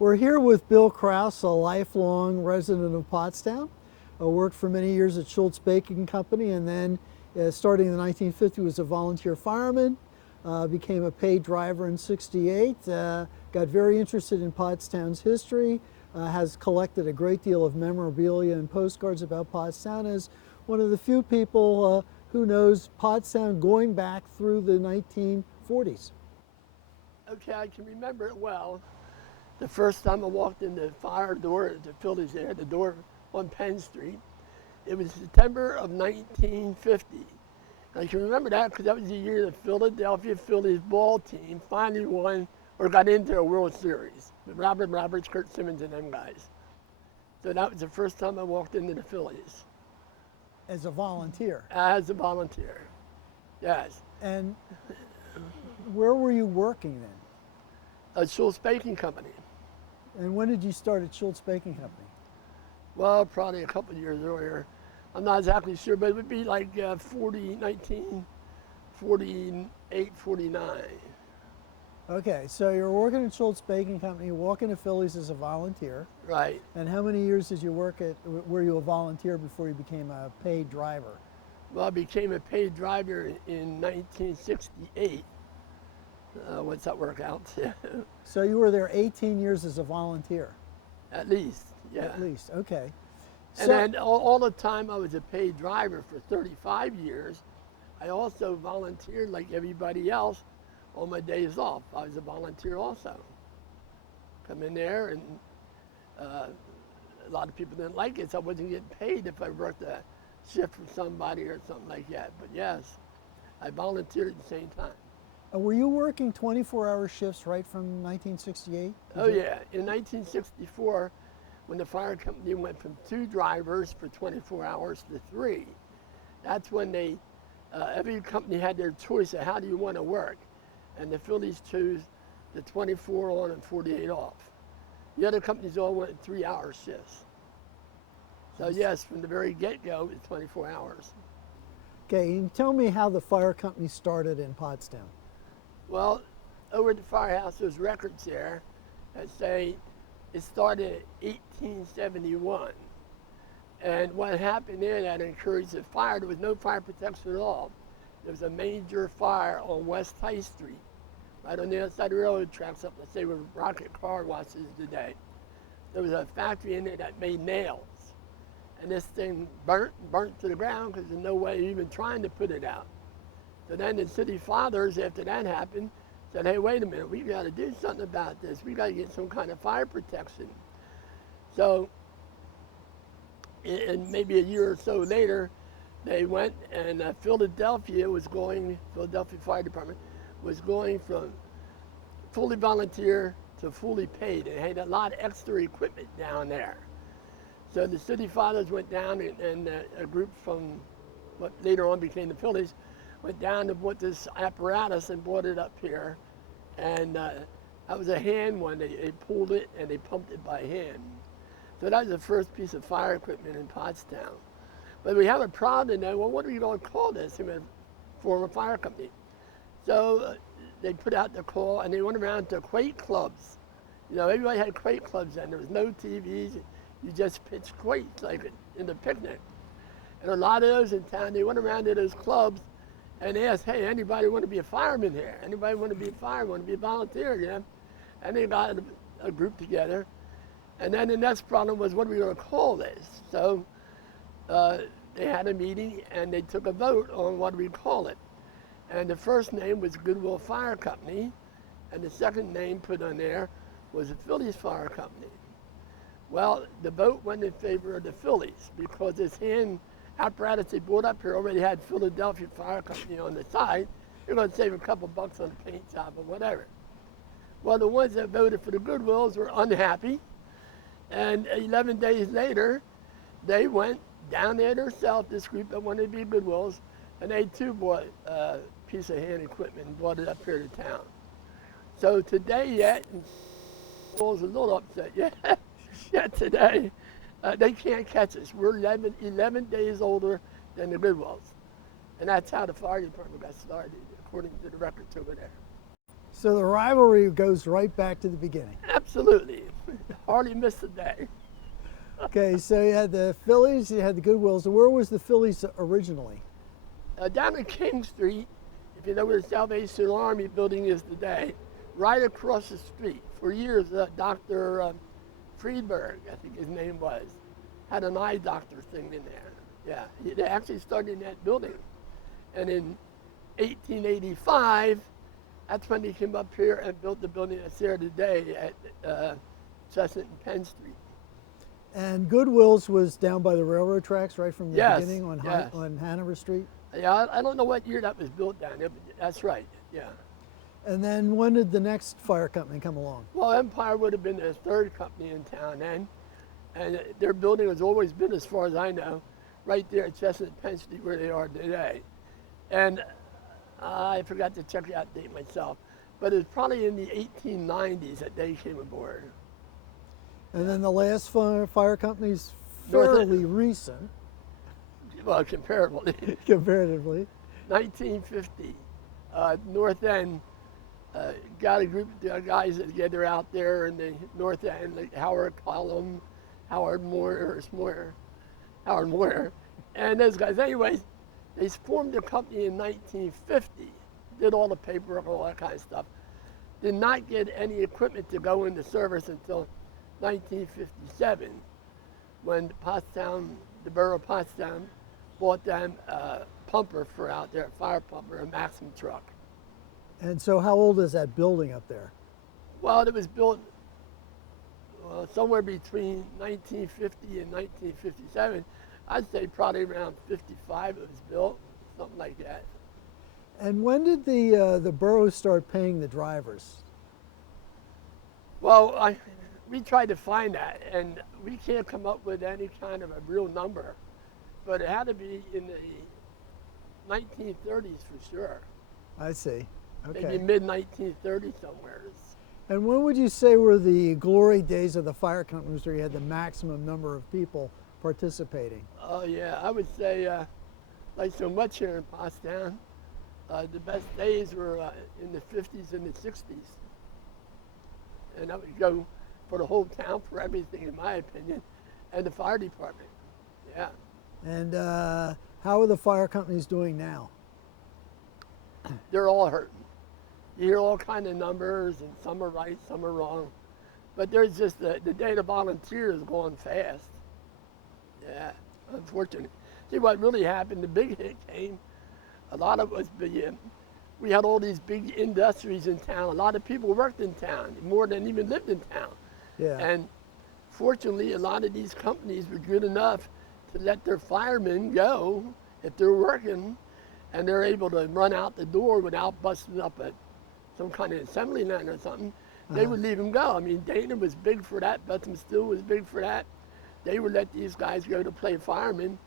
We're here with Bill Krause, a lifelong resident of Pottstown. Worked for many years at Schultz Baking Company, and then starting in the 1950s was a volunteer fireman, became a paid driver in '68, got very interested in Pottstown's history, has collected a great deal of memorabilia and postcards about Pottstown, as one of the few people who knows Pottstown going back through the 1940s. Okay, I can remember it well. The first time I walked in the fire door at the Phillies there, the door on Penn Street, it was September of 1950. And I can remember that because that was the year the Philadelphia Phillies ball team finally won or got into a World Series with Robert Roberts, Kurt Simmons, and them guys. So that was the first time I walked into the Phillies. As a volunteer? As a volunteer, yes. And where were you working then? A Schultz Baking Company. And when did you start at Schultz Baking Company? Well, probably a couple of years earlier. I'm not exactly sure, but it would be like 1948, 49. Okay, so you're working at Schultz Baking Company, walking to Phillies as a volunteer. Right. And how many years did you work at, were you a volunteer before you became a paid driver? Well, I became a paid driver in 1968. What's that work out? So you were there 18 years as a volunteer? At least, yeah. At least, okay. And then all the time I was a paid driver for 35 years, I also volunteered like everybody else on my days off. I was a volunteer also. Come in there, and a lot of people didn't like it, so I wasn't getting paid if I worked a shift for somebody or something like that. But yes, I volunteered at the same time. Were you working 24-hour shifts right from 1968? Oh yeah, in 1964, when the fire company went from 2 drivers for 24 hours to 3, that's when they, every company had their choice of how do you want to work. And the Phillies chose the 24 on and 48 off. The other companies all went 3-hour shifts. So yes, from the very get-go, it was 24 hours. Okay, and tell me how the fire company started in Pottstown. Well, over at the firehouse, there's records there that say it started in 1871. And what happened there that encouraged the fire, there was no fire protection at all. There was a major fire on West High Street, right on the other side of the railroad tracks up, let's say, where Rocket Car washes today. There was a factory in there that made nails. And this thing burnt to the ground because there's no way even trying to put it out. So then the city fathers, after that happened, said, hey, wait a minute, we got to do something about this. We got to get some kind of fire protection. So, and maybe a year or so later, they went and Philadelphia Fire Department was going from fully volunteer to fully paid. They had a lot of extra equipment down there. So the city fathers went down, and a group from what later on became the Phillies went down and bought this apparatus and brought it up here. And that was a hand one. They pulled it and they pumped it by hand. So that was the first piece of fire equipment in Pottstown. But we have a problem now. Well, what are we going to call this? We form a fire company. So they put out the call and they went around to quake clubs. You know, everybody had quake clubs then. There was no TVs. You just pitched quakes like in the picnic. And a lot of those in town, they went around to those clubs and they asked, hey, anybody want to be a fireman here? Anybody want to be a fireman, want to be a volunteer, you know? And they got a group together. And then the next problem was, what are we going to call this? So they had a meeting and they took a vote on what we call it. And the first name was Goodwill Fire Company, and the second name put on there was the Phillies Fire Company. Well, the vote went in favor of the Phillies because this hand apparatus they brought up here already had Philadelphia Fire Company on the side. You're going to save a couple bucks on the paint job or whatever. Well, the ones that voted for the Goodwills were unhappy, and 11 days later, they went down there themselves, this group that wanted to be Goodwills, and they too bought a piece of hand equipment and brought it up here to town. So today yet, I was a little upset yet today, they can't catch us. We're 11 days older than the Goodwills. And that's how the fire department got started, according to the records over there. So the rivalry goes right back to the beginning. Absolutely. hardly missed a day. Okay, so you had the Phillies, you had the Goodwills. And where was the Phillies originally? Down on King Street, if you know where the Salvation Army building is today, right across the street. For years, Dr. Friedberg, I think his name was, had an eye doctor thing in there. Yeah, they actually started in that building. And in 1885, that's when they came up here and built the building that's there today at Chestnut and Penn Street. And Goodwills was down by the railroad tracks, right from the Yes, beginning on, yes. on Hanover Street. Yeah, I don't know what year that was built down there, but that's right, yeah. And then when did the next fire company come along? Well, Empire would have been the third company in town then, and their building has always been, as far as I know, right there at Chestnut and Penn Street where they are today. And I forgot to check that date myself, but it was probably in the 1890s that they came aboard. And then the last fire company's North End. fairly recent, Well, comparatively, comparatively. 1950, North End got a group of guys together out there in the North End, like Howard Cullum, Howard Moyer, and those guys. Anyways, they formed the company in 1950, did all the paperwork, all that kind of stuff. Did not get any equipment to go into service until 1957, when Pottstown, the borough of Pottstown, bought them a pumper for out there, a fire pumper, a Maxim truck. And so how old is that building up there? Well, it was built somewhere between 1950 and 1957. I'd say probably around 55 it was built, something like that. And when did the borough start paying the drivers? Well, we tried to find that, and we can't come up with any kind of a real number, but it had to be in the 1930s for sure. I see. Okay. Maybe mid-1930s somewhere. And when would you say were the glory days of the fire companies where you had the maximum number of people participating? Oh yeah, I would say, like so much here in Pottstown, the best days were in the 50s and the 60s. And that would go for the whole town, for everything, in my opinion, and the fire department. Yeah. And how are the fire companies doing now? They're all hurting. You hear all kind of numbers, and some are right, some are wrong. But there's just the day to volunteer is going fast. Yeah, unfortunately. See, what really happened, the big hit came, a lot of us, we had all these big industries in town. A lot of people worked in town, more than even lived in town. Yeah. And fortunately, a lot of these companies were good enough to let their firemen go if they're working, and they're able to run out the door without busting up some kind of assembly line or something. They would leave them go. I mean, Dana was big for that. Bethlehem Steel was big for that. They would let these guys go to play firemen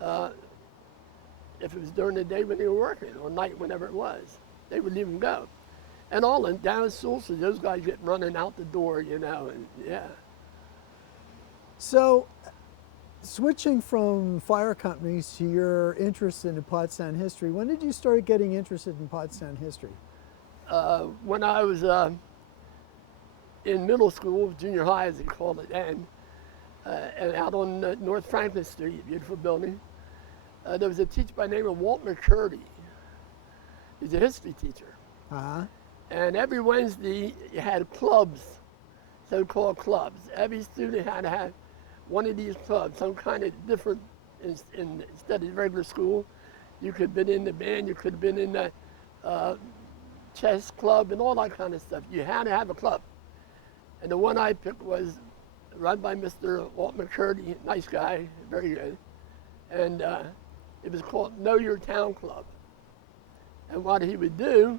if it was during the day when they were working, or night, whenever it was. They would leave them go. And all in down in Sulsa, those guys get running out the door, you know, and yeah. So, switching from fire companies to your interest in Pottstown history, when did you start getting interested in Pottstown history? When I was in middle school, junior high as they called it then, and out on North Franklin Street, beautiful building, there was a teacher by the name of Walt McCurdy. He's a history teacher. Uh-huh. And every Wednesday, you had clubs, so-called clubs. Every student had to have one of these clubs, some kind of different, instead of regular school. You could have been in the band, you could have been in the chess club and all that kind of stuff. You had to have a club. And the one I picked was run by Mr. Walt McCurdy, nice guy, very good. And it was called Know Your Town Club. And what he would do,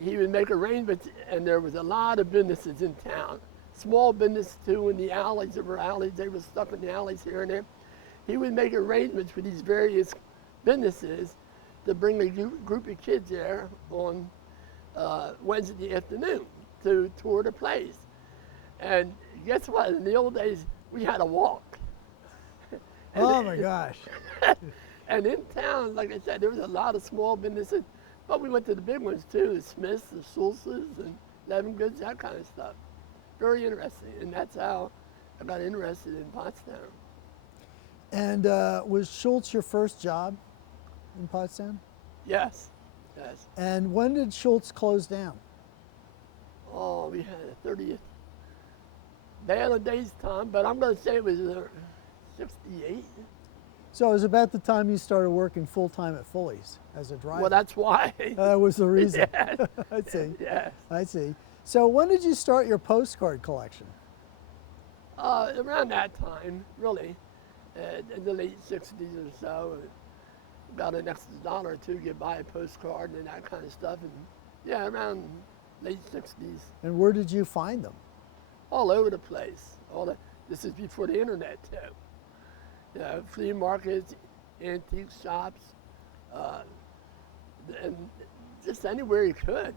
he would make arrangements, and there was a lot of businesses in town. Small business too, in the alleys, there were alleys, they were stuck in the alleys here and there. He would make arrangements for these various businesses to bring a group of kids there on Wednesday afternoon to tour the place. And guess what, in the old days, we had to walk. oh my gosh. And in town, like I said, there was a lot of small businesses, but we went to the big ones too, the Smiths, the Sulsas, and Levin Goods, that kind of stuff. very interesting, and that's how I got interested in Pottstown. And was Schultz your first job in Pottstown? Yes, yes. And when did Schultz close down? Oh, we had a 30th day of the day's time, but I'm going to say it was 68. So it was about the time you started working full-time at Fully's as a driver. Well, that's why. That was the reason. Yes. I see. Yes. I see. So when did you start your postcard collection? Around that time, really, in the late 60s or so, got an extra dollar or two to get by a postcard and that kind of stuff. And yeah, around late 60s, And where did you find them? all over the place. This is before the internet, too. You know, flea markets, antique shops, and just anywhere you could.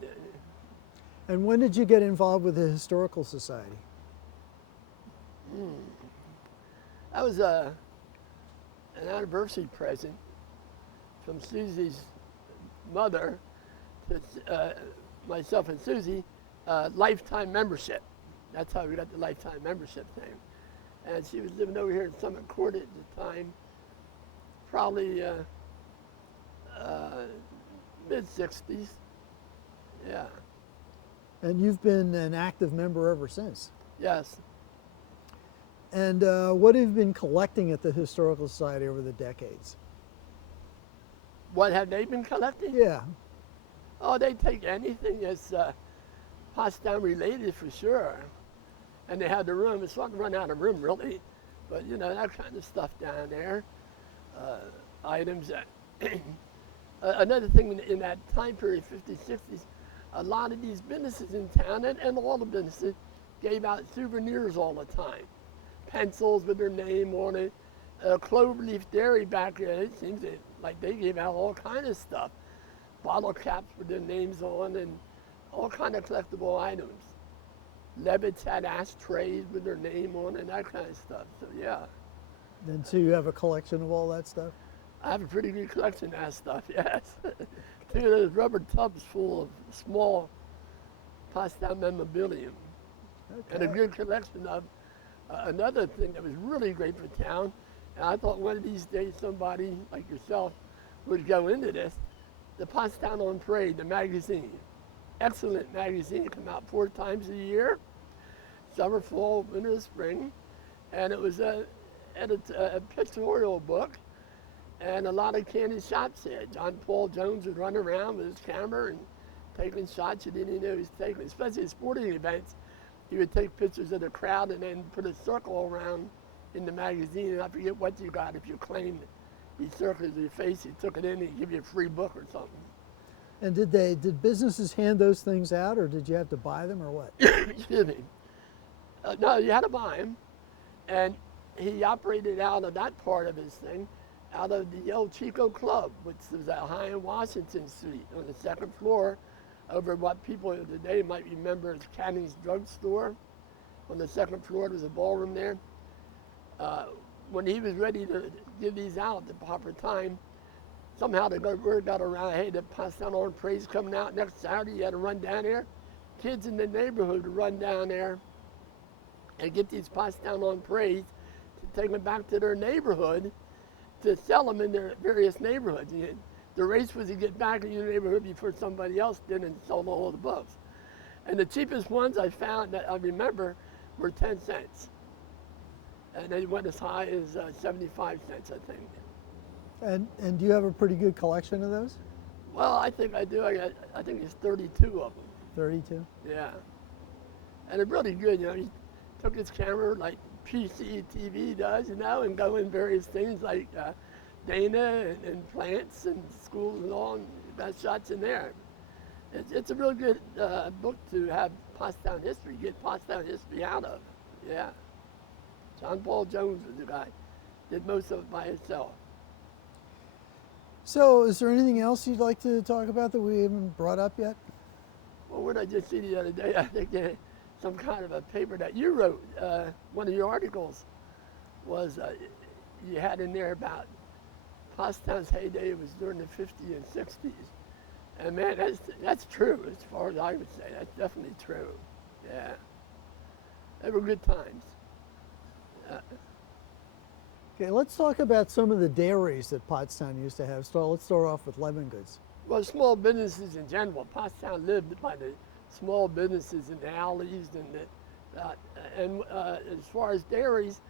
And when did you get involved with the Historical Society? That was an anniversary present from Susie's mother to myself and Susie, lifetime membership. That's how we got the lifetime membership thing. And she was living over here in Summit Court at the time, probably mid-60s. Yeah, And you've been an active member ever since. yes. And what have you been collecting at the Historical Society over the decades? What have they been collecting? Yeah. Oh, they take anything that's Pottstown related for sure. And they have the room. It's not to run out of room really, but you know, that kind of stuff down there. Items that. Another thing in that time period, 50s, 60s, a lot of these businesses in town and all the businesses gave out souvenirs all the time. Pencils with their name on it. Cloverleaf Dairy back then, it seems like they gave out all kind of stuff. Bottle caps with their names on and all kind of collectible items. Levitt's had ashtrays with their name on and that kind of stuff. So yeah, And so you have a collection of all that stuff? I have a pretty good collection of that stuff, yes. 2 of those rubber tubs full of small Pottstown memorabilia. And a good collection of another thing that was really great for town, and I thought one of these days somebody like yourself would go into this, the Pottstown on Parade, the magazine. Excellent magazine, come out 4 times a year, summer, fall, winter, spring, and it was a pictorial book, and a lot of candy shots there. John Paul Jones would run around with his camera and taking shots you didn't even know he was taking, especially at sporting events. He would take pictures of the crowd and then put a circle around in the magazine, and I forget what you got if you claimed he circled your face, he took it in and he'd give you a free book or something. And did businesses hand those things out, or did you have to buy them, or what? Excuse me. No, you had to buy him, and he operated out of that part of his thing, out of the El Chico Club, which was at High and Washington Street on the 2nd floor, over what people today might remember as Canning's Drugstore. On the 2nd floor, there was a ballroom there. When he was ready to give these out at the proper time, somehow the word got around, hey, the Pottstown on Parade's coming out next Saturday, you had to run down there. Kids in the neighborhood would run down there and get these Pottstown on Parades to take them back to their neighborhood to sell them in their various neighborhoods. The race was to get back in your neighborhood before somebody else did and sold all the books. And the cheapest ones I found that I remember were 10 cents. And they went as high as 75 cents, I think. And do you have a pretty good collection of those? Well, I think I do. I think it's 32 of them. 32? Yeah. And they're really good, you know. He took his camera like PCTV does, you know, and go in various things like Dana and plants and schools and all, and got shots in there. It's a real good book to have Pottstown history, get Pottstown history out of. Yeah. John Paul Jones was the guy. Did most of it by himself. So is there anything else you'd like to talk about that we haven't brought up yet? Well, what did I just see the other day? I think some kind of a paper that you wrote, one of your articles was you had in there about Pottstown's heyday. It was during the 50s and 60s. And man, that's true as far as I would say. That's definitely true. Yeah. They were good times. Okay, let's talk about some of the dairies that Pottstown used to have. So let's start off with Lemon Goods. Well, small businesses in general. Pottstown lived by the small businesses in the alleys as far as dairies,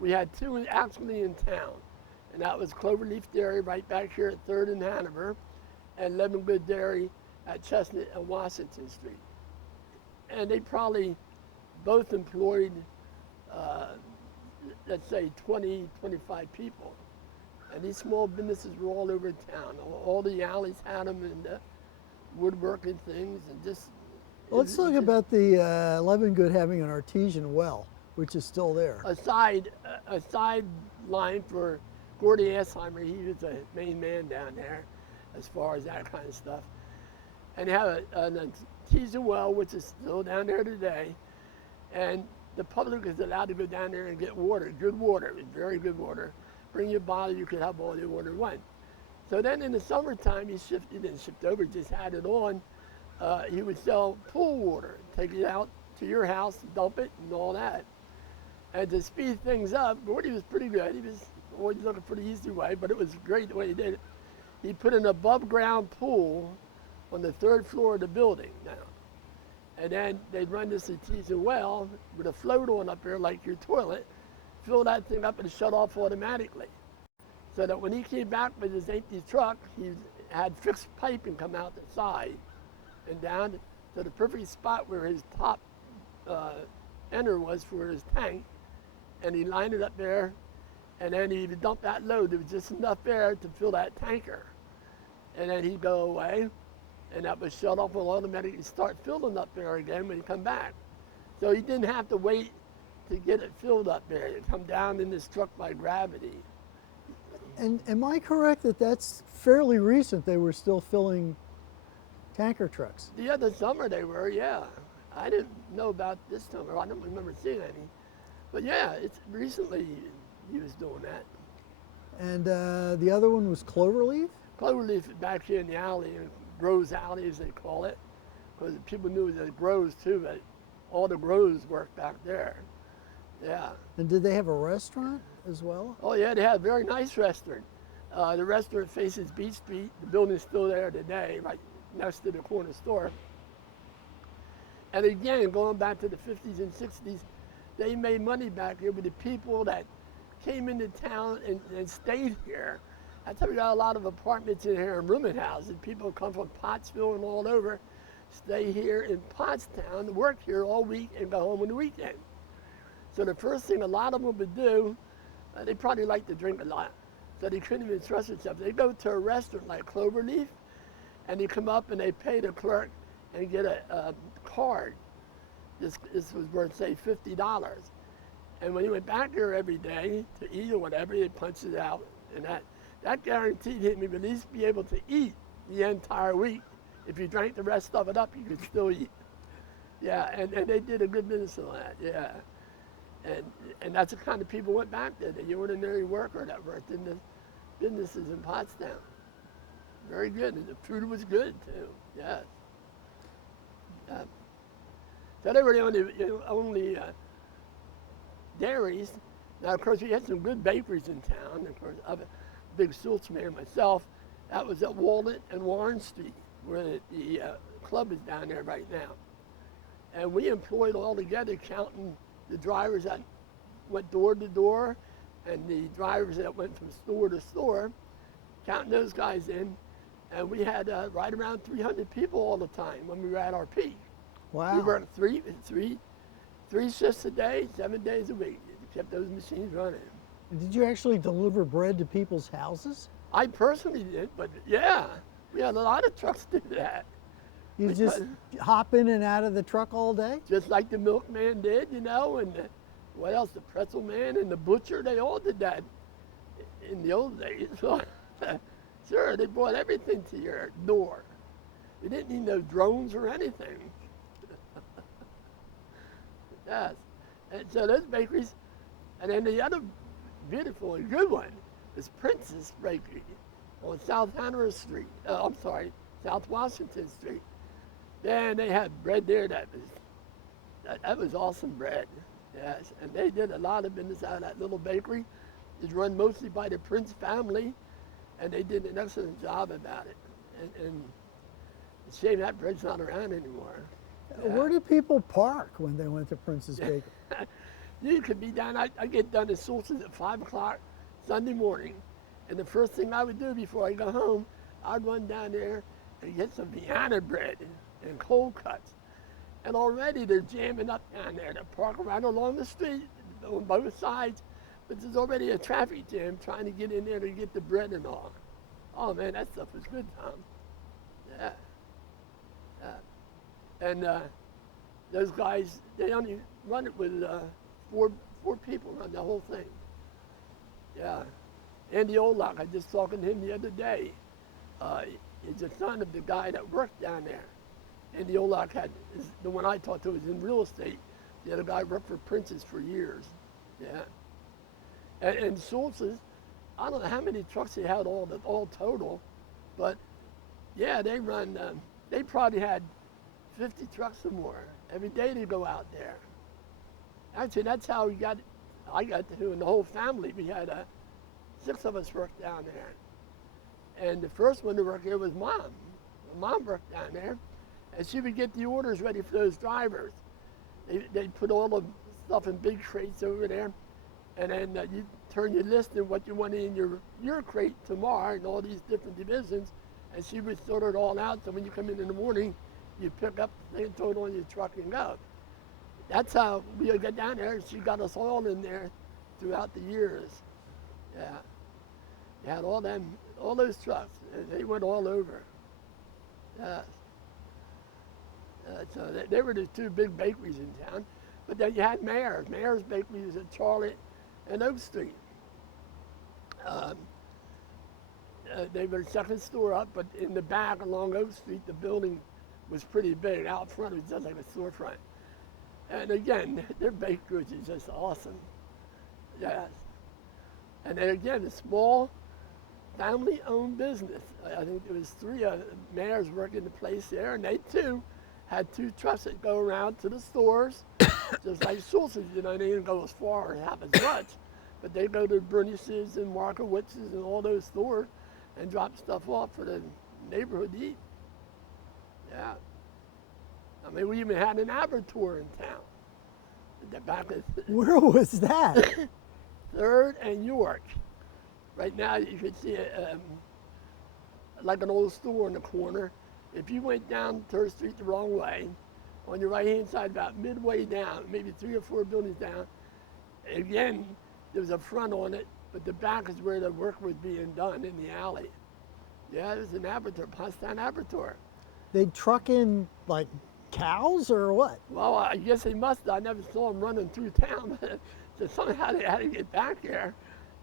we had two actually in town, and that was Cloverleaf Dairy right back here at 3rd and Hanover, and Lemon Good Dairy at Chestnut and Washington Street. And they probably both employed, let's say 20, 25 people. And these small businesses were all over town. All the alleys had them, and woodworking things, and just. Well, let's talk about the Lemon Good having an artesian well, which is still there. A side line for Gordy Assheimer. He was the main man down there as far as that kind of stuff. And they have an artesian well, which is still down there today. And the public is allowed to go down there and get water, good water, very good water. Bring your bottle, you could have all your water you want. So then in the summertime, he didn't shift over, just had it on. He would sell pool water, take it out to your house, dump it, and all that. And to speed things up, Gordy was pretty good. He was always looking for the easy way, but it was great the way he did it. He put an above-ground pool on the 3rd floor of the building now. And then they'd run this artesian well with a float on up there like your toilet, fill that thing up and shut off automatically. So that when he came back with his empty truck, he had fixed piping come out the side and down to the perfect spot where his top ender was for his tank. And he lined it up there, and then he would dump that load. There was just enough air to fill that tanker. And then he'd go away, and that was shut off and automatically start filling up there again when he come back. So he didn't have to wait to get it filled up there. It'd come down in this truck by gravity. And am I correct that that's fairly recent? They were still filling tanker trucks. The other summer they were, yeah. I didn't know about this summer. I don't remember seeing any. But yeah, it's recently he was doing that. And the other one was Cloverleaf? Cloverleaf back here in the alley, Krause Alley as they call it, because people knew the Krause too, but all the Krause worked back there. Yeah. And did they have a restaurant as well? Oh yeah, they had a very nice restaurant. The restaurant faces Beach Street. The building's still there today, right next to the corner store. And again, going back to the 50s and 60s, they made money back here with the people that came into town and stayed here. That's how we got a lot of apartments in here and rooming houses. People come from Pottsville and all over, stay here in Pottstown, work here all week and go home on the weekend. So the first thing a lot of them would do, they probably like to drink a lot, so they couldn't even trust themselves. They go to a restaurant like Cloverleaf, and they come up and they pay the clerk and get a card. This was worth, say, $50. And when he went back there every day to eat or whatever, he punched it out. And that guaranteed him he would at least be able to eat the entire week. If you drank the rest of it up, you could still eat. Yeah, and they did a good business on that, yeah. And that's the kind of people went back there, the ordinary worker that worked in the businesses in Pottstown. Very good, and the food was good too, yes. So they were the only dairies. Now, of course, we had some good bakeries in town. Of course, I'm a big Schultz man myself. That was at Walnut and Warren Street, where the club is down there right now. And we employed all together, counting the drivers that went door to door and the drivers that went from store to store, counting those guys in. And we had right around 300 people all the time when we were at our peak. Wow. We worked three shifts a day, 7 days a week. Kept those machines running. Did you actually deliver bread to people's houses? I personally did, but yeah, we had a lot of trucks do that. You just hop in and out of the truck all day? Just like the milkman did, you know, and what else? The pretzel man and the butcher, they all did that in the old days. So, sure, they brought everything to your door. You didn't need no drones or anything. Yes, and so those bakeries, and then the other beautiful and good one is Princess Bakery on South Hanover Street. South Washington Street. Then they had bread there that was awesome bread. Yes, and they did a lot of business out of that little bakery. It's run mostly by the Prince family, and they did an excellent job about it. And it's a shame that bread's not around anymore. Where did people park when they went to Prince's Bakery? You could be down. I get done at Sources at 5 o'clock Sunday morning, and the first thing I would do before I go home, I'd run down there and get some Vienna bread and cold cuts. And already they're jamming up down there. They're parking right along the street on both sides, but there's already a traffic jam trying to get in there to get the bread and all. Oh man, that stuff was good, Tom. Yeah. And those guys, they only run it with four people run the whole thing. Yeah. Andy Olak, I just talking to him the other day. He's the son of the guy that worked down there. Andy Olak is the one I talked to was in real estate. The other guy worked for Prince's for years. Yeah. And Schultz's, I don't know how many trucks they had all total, but yeah, they run. They probably had 50 trucks or more every day to go out there. Actually, that's how I got to do, and the whole family. We had 6 of us worked down there. And the first one to work here was Mom. Mom worked down there, and she would get the orders ready for those drivers. They'd put all the stuff in big crates over there, and then you turn your list of what you want in your crate tomorrow and all these different divisions, and she would sort it all out, so when you come in the morning, you pick up the thing, throw it on your truck and go. That's how we would get down there. She got us all in there throughout the years. Yeah. You had all those trucks, and they went all over. Yes. So they were the 2 big bakeries in town. But then you had Mayer's. Mayer's Bakery was at Charlotte and Oak Street. They were the second store up, but in the back along Oak Street, the building was pretty big. Out front, it was just like a storefront. And again, their baked goods is just awesome. Yes. And then again, a small family-owned business. I think there was 3 mayors working the place there, and they too had 2 trucks that go around to the stores, just like Schultz's. You know, they didn't go as far or half as much, but they go to Bernice's and Markowitz's and all those stores and drop stuff off for the neighborhood to eat. Yeah. I mean, we even had an abattoir in town. The back of Where was that? 3rd and York. Right now, you can see like an old store in the corner. If you went down 3rd Street the wrong way, on your right-hand side, about midway down, maybe 3 or 4 buildings down, again, there was a front on it, but the back is where the work was being done in the alley. Yeah, it was an abattoir, Pottstown abattoir. They'd truck in like cows or what? Well, I guess they must. I never saw them running through town, but so somehow they had to get back there.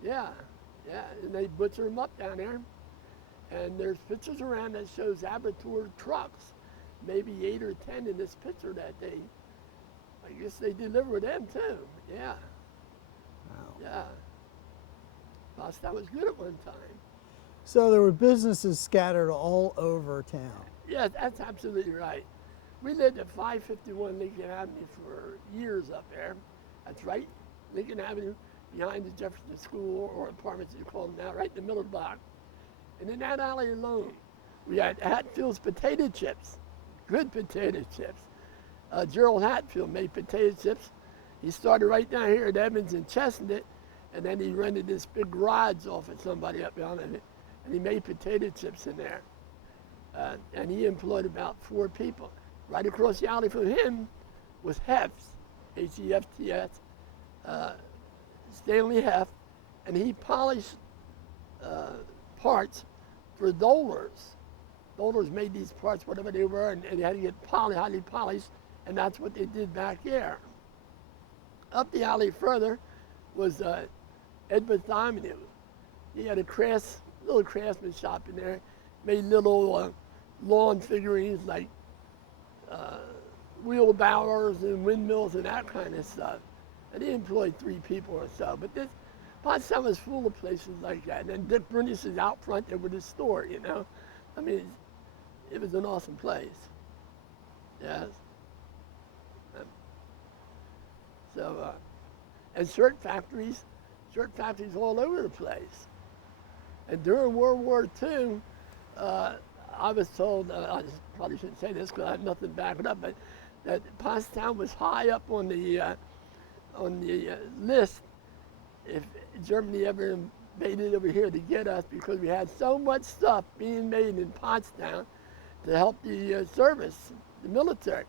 Yeah, and they butcher them up down there. And there's pictures around that shows abattoir trucks, maybe 8 or 10 in this picture that I guess they deliver them too. Yeah. Wow. Yeah. Pottstown was good at one time. So there were businesses scattered all over town. Yeah, that's absolutely right. We lived at 551 Lincoln Avenue for years up there. That's right, Lincoln Avenue, behind the Jefferson School, or apartments as you call them now, right in the middle of the block. And in that alley alone, we had Hatfield's potato chips, good potato chips. Gerald Hatfield made potato chips. He started right down here at Evans and Chestnut, and then he rented this big garage off of somebody up behind it, and he made potato chips in there. And he employed about 4 people. Right across the alley from him was Hefts, H-E-F-T-S, Stanley Heft, and he polished parts for Dollar's. Dollar's made these parts, whatever they were, and they had to get highly polished, and that's what they did back there. Up the alley further was Edward Thymenew. He had a little craftsman shop in there, made little lawn figurines like wheelbarrows and windmills and that kind of stuff. And he employed 3 people or so. But this Pottstown was full of places like that. And then Dick Bernice is out front there with his store, you know. I mean, it was an awesome place. Yes. So, and shirt factories all over the place. And during World War II, I was told, I probably shouldn't say this because I have nothing to back it up, but that Pottstown was high up on the list if Germany ever invaded over here to get us, because we had so much stuff being made in Pottstown to help the service, the military.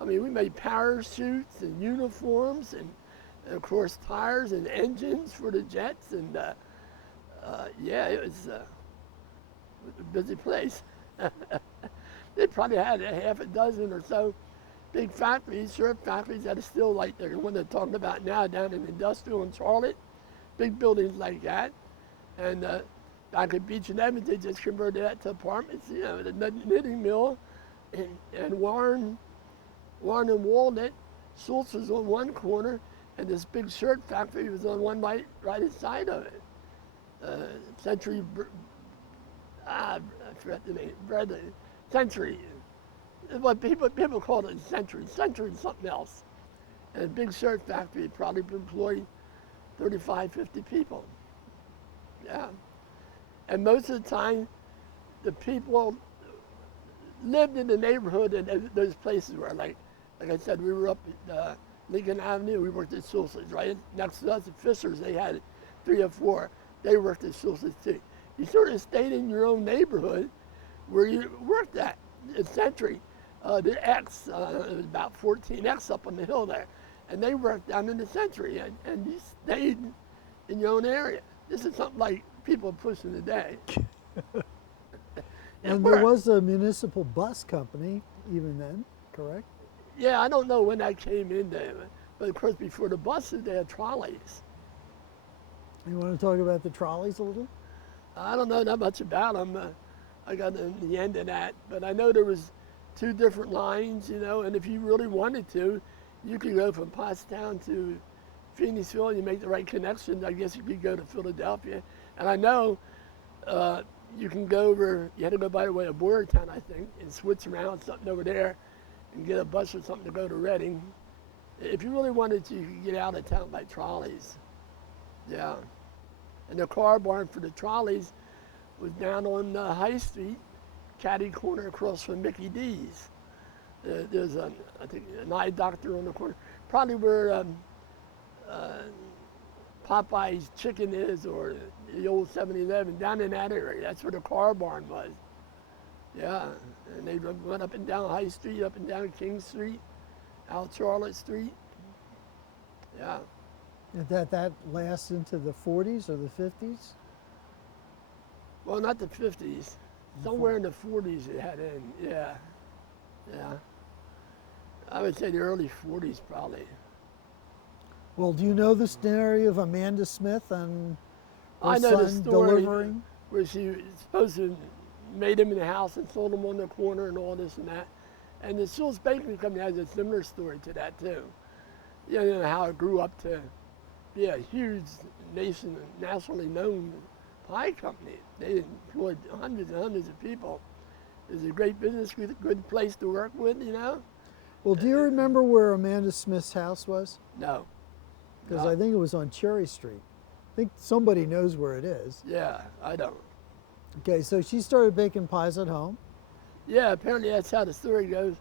I mean, we made parachutes and uniforms and of course tires and engines for the jets, and yeah, it was a busy place. They probably had a half a dozen or so big factories, shirt factories that are still like the one they're talking about now down in Industrial in Charlotte, big buildings like that. And back at Beach and Evans, they just converted that to apartments, you know, the knitting mill and Warren and Walnut. Schultz was on one corner, and this big shirt factory was on one right inside of it. Century, I forgot the name, Century. What people called it Century and something else. And a big shirt factory probably employed 35, 50 people. Yeah. And most of the time, the people lived in the neighborhood, and those places were like I said, we were up at Lincoln Avenue. We worked at Schultz's. Right next to us at Fisher's, they had 3 or 4. They worked at Schultz's too. You sort of stayed in your own neighborhood where you worked at Century. The X, there was about 14X up on the hill there. And they worked down in the Century, and you stayed in your own area. This is something like people are pushing today. And there was a municipal bus company even then, correct? Yeah, I don't know when that came in there, but of course before the buses, they had trolleys. You want to talk about the trolleys a little? I don't know that much about them. I got the end of that, but I know there was 2 different lines, you know, and if you really wanted to, you could go from Pottstown to Phoenixville, and you make the right connections. I guess you could go to Philadelphia. And I know you can go over, you had to go by the way of Boyertown, I think, and switch around something over there and get a bus or something to go to Reading. If you really wanted to, you could get out of town by trolleys. Yeah. And the car barn for the trolleys was down on High Street, catty corner across from Mickey D's. There's I think an eye doctor on the corner, probably where Popeye's Chicken is, or the old 7-Eleven, down in that area. That's where the car barn was. Yeah, and they went up and down High Street, up and down King Street, out Charlotte Street. Yeah. Did that last into the 40s or the 50s? Well, not the 50s. Somewhere in the 40s it had in, yeah. Yeah. I would say the early 40s probably. Well, do you know the story of Amanda Smith and her I know the son story delivering? where she was supposed to made him in the house and sold him on the corner and all this and that. And the Schultz Bakery Company has a similar story to that too. You know how it grew up to be a huge nationally known pie company. They employed hundreds and hundreds of people. It was a great business, good place to work with, you know. Well, do you remember where Amanda Smith's house was? No. Because No. I think it was on Cherry Street. I think somebody knows where it is. Yeah, I don't. Okay, so she started baking pies at home. Yeah, apparently that's how the story goes.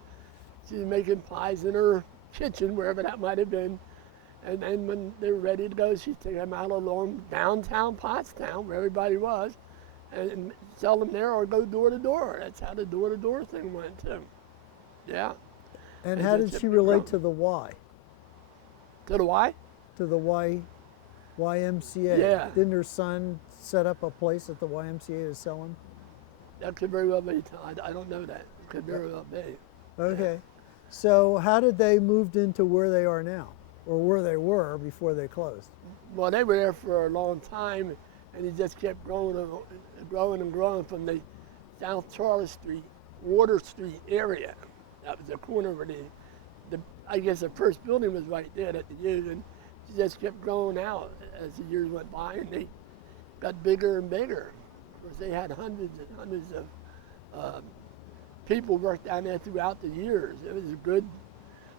She was making pies in her kitchen, wherever that might have been. And then when they were ready to go, she'd take them out along downtown Pottstown, where everybody was, and sell them there or go door to door. That's how the door to door thing went too. Yeah. And how did she relate to the Y? To the Y? To the YMCA? Yeah. Didn't her son set up a place at the YMCA to sell them? That could very well be. I don't know that. It could very well be. Okay. So how did they move into where they are now? Or where they were before they closed? Well, they were there for a long time, and it just kept growing and growing from the South Charlotte Street, Water Street area. That was the corner where I guess the first building was right there at the U, and it just kept growing out as the years went by, and they got bigger and bigger. Of course, they had hundreds and hundreds of people work down there throughout the years. It was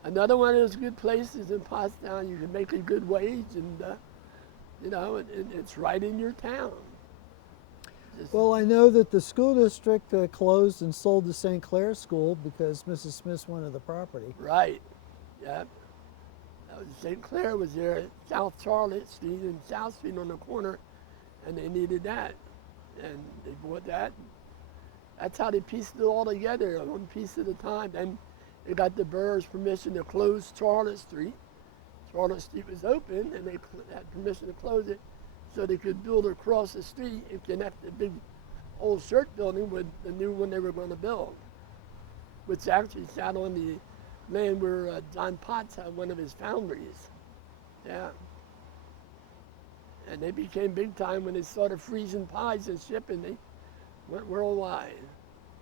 Another one of those good places in Pottstown, you can make a good wage, and it's right in your town. Just, Well, I know that the school district closed and sold the St. Clair School because Mrs. Smith wanted the property. right, yeah. That was St. Clair was there at South Charlotte Street and South Street on the corner, and they needed that, and they bought that. That's how they pieced it all together, one piece at a time. Then they got the borough's permission to close Charlotte Street. Charlotte Street was open, and they had permission to close it so they could build across the street and connect the big old shirt building with the new one they were going to build, which actually sat on the land where John Potts had one of his foundries. Yeah. And they became big time when they started freezing pies and shipping. They went worldwide.